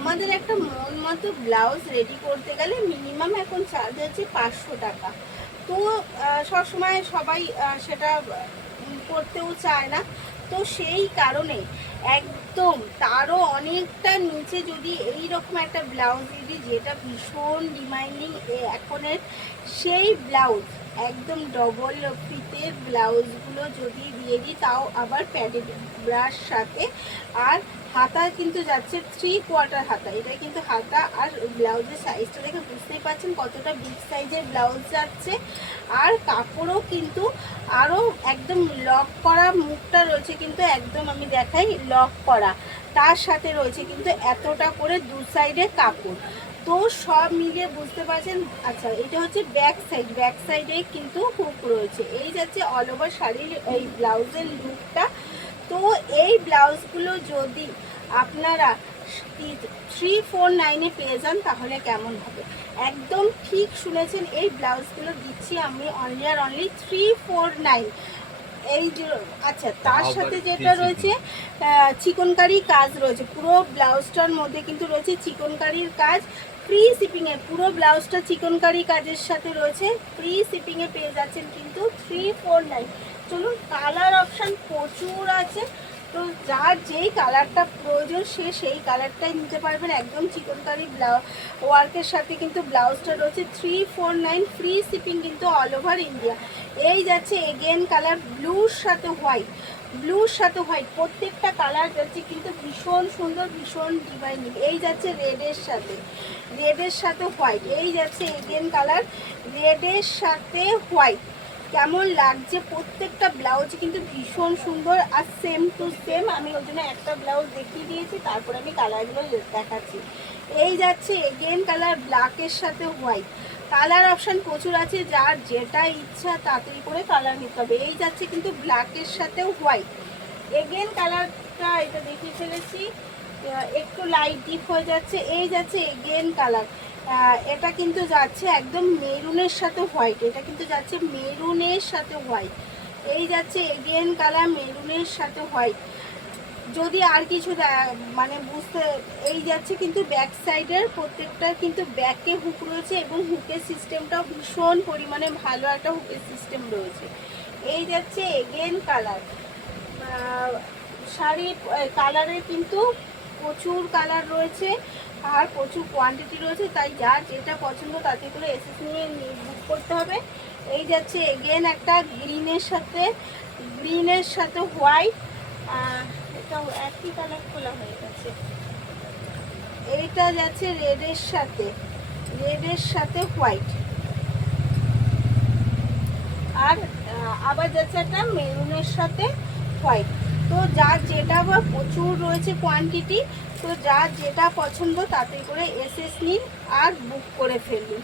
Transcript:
আমাদের একটা মন মতো ব্লাউজ রেডি করতে গেলে মিনিমাম এখন চার্জ হচ্ছে 500 টাকা। তো সবসময় সবাই সেটা করতেও চায় না। তো সেই কারণে একদম তারও অনেকটা নিচে যদি এই রকম একটা ব্লাউজ দিই যেটা ভীষণ ডিমান্ডিং এখনের, সেই ব্লাউজ একদম ডবল ফিটের ব্লাউজগুলো যদি দিয়ে দিই, তাও আবার প্যাডেড ব্রাশ সাথে, আর হাতা কিন্তু যাচ্ছে 3/4 হাতা। এটা কিন্তু হাতা, আর ব্লাউজের সাইজটা দেখে বুঝতেই পারছেন কতটা বিগ সাইজের ব্লাউজ যাচ্ছে। আর কাপড়ও কিন্তু আরও একদম লক করা, মুখটা রয়েছে কিন্তু একদম আমি দেখাই লক করা, তার সাথে রয়েছে কিন্তু এতটা করে দু সাইডে কাপড়। তো সব মিলিয়ে বুঝতে পারছেন। আচ্ছা, এটা হচ্ছে ব্যাক সাইড, ব্যাক সাইডে কিন্তু হুক রয়েছে। এই যাচ্ছে অল ওভার শাড়ির এই ব্লাউজের লুকটা। তো এই ব্লাউজগুলো যদি আপনারা 349-এ পেয়ে যান তাহলে কেমন হবে? একদম ঠিক শুনেছেন, এই ব্লাউজগুলো দিচ্ছি আমি অনলি আর অনলি 349। এই যে আচ্ছা, তার সাথে যেটা রয়েছে চিকনকারি কাজ রয়েছে, পুরো ব্লাউজটার মধ্যে কিন্তু রয়েছে চিকনকারির কাজ। ফ্রি শিপিংয়ে পুরো ব্লাউজটা চিকনকারি কাজের সাথে রয়েছে, ফ্রি শিপিংয়ে পেয়ে যাচ্ছেন কিন্তু 349। চলুন, কালার অপশান প্রচুর আছে, তো যার যেই কালারটা প্রয়োজন সে সেই কালারটাই নিতে পারবেন। একদম চিকনকারি ওয়ার্কের সাথে কিন্তু ব্লাউজটা রয়েছে 349, ফ্রি শিপিং কিন্তু অল ওভার ইন্ডিয়া। এই যাচ্ছে এগেন কালার ব্লুর সাথে হোয়াইট, ব্লুর সাথে হোয়াইট, প্রত্যেকটা কালার যাচ্ছে কিন্তু ভীষণ সুন্দর, ভীষণ ডিজাইনিং। এই যাচ্ছে রেডের সাথে, রেডের সাথে হোয়াইট, এই যাচ্ছে এগেন কালার রেডের সাথে হোয়াইট। কেমন লাগছে? প্রত্যেকটা ব্লাউজ কিন্তু ভীষণ সুন্দর, আর সেম টু সেম। আমি ওই জন্য একটা ব্লাউজ দেখিয়ে দিয়েছি, তারপরে আমি কালারগুলো দেখাচ্ছি। এই যাচ্ছে এগেন কালার ব্ল্যাকের সাথে হোয়াইট। কালার অপশান প্রচুর আছে, যার যেটা ইচ্ছা তাড়াতাড়ি করে কালার নিতে হবে। এই যাচ্ছে কিন্তু ব্ল্যাকের সাথে হোয়াইট। এগেন কালারটা এটা দেখিয়ে ফেলেছি, একটু লাইট ডিপ হয়ে যাচ্ছে। এই যাচ্ছে এগেন কালার, এটা কিন্তু যাচ্ছে একদম মেরুনের সাথে হোয়াইট, এটা কিন্তু যাচ্ছে মেরুনের সাথে হোয়াইট। এই যাচ্ছে এগেন কালার মেরুনের সাথে হোয়াইট। যদি আর কিছু মানে বুঝতে, এই যাচ্ছে কিন্তু ব্যাক সাইডের প্রত্যেকটা কিন্তু ব্যাকে হুক রয়েছে, এবং হুকের সিস্টেমটাও ভীষণ পরিমাণে ভালো একটা হুকের সিস্টেম রয়েছে। এই যাচ্ছে এগেন কালার, শাড়ি কালারের কিন্তু প্রচুর কালার রয়েছে আর প্রচুর কোয়ান্টিটি রয়েছে, তাই যার যেটা পছন্দ তাতে করে এসএস নিয়ে বুক করতে হবে। এই যাচ্ছে এগেন একটা গ্রিনের সাথে হোয়াইট, এটাও একই কালার খোলা হয়ে গেছে। এইটা যাচ্ছে রেডের সাথে হোয়াইট, আর আবার যাচ্ছে একটা মেরুনের সাথে হোয়াইট। তো যার যেটা বা প্রচুর রয়েছে কোয়ান্টিটি, তো যার যেটা পছন্দ তাতে করে এসএস নিন আর বুক করে ফেলুন।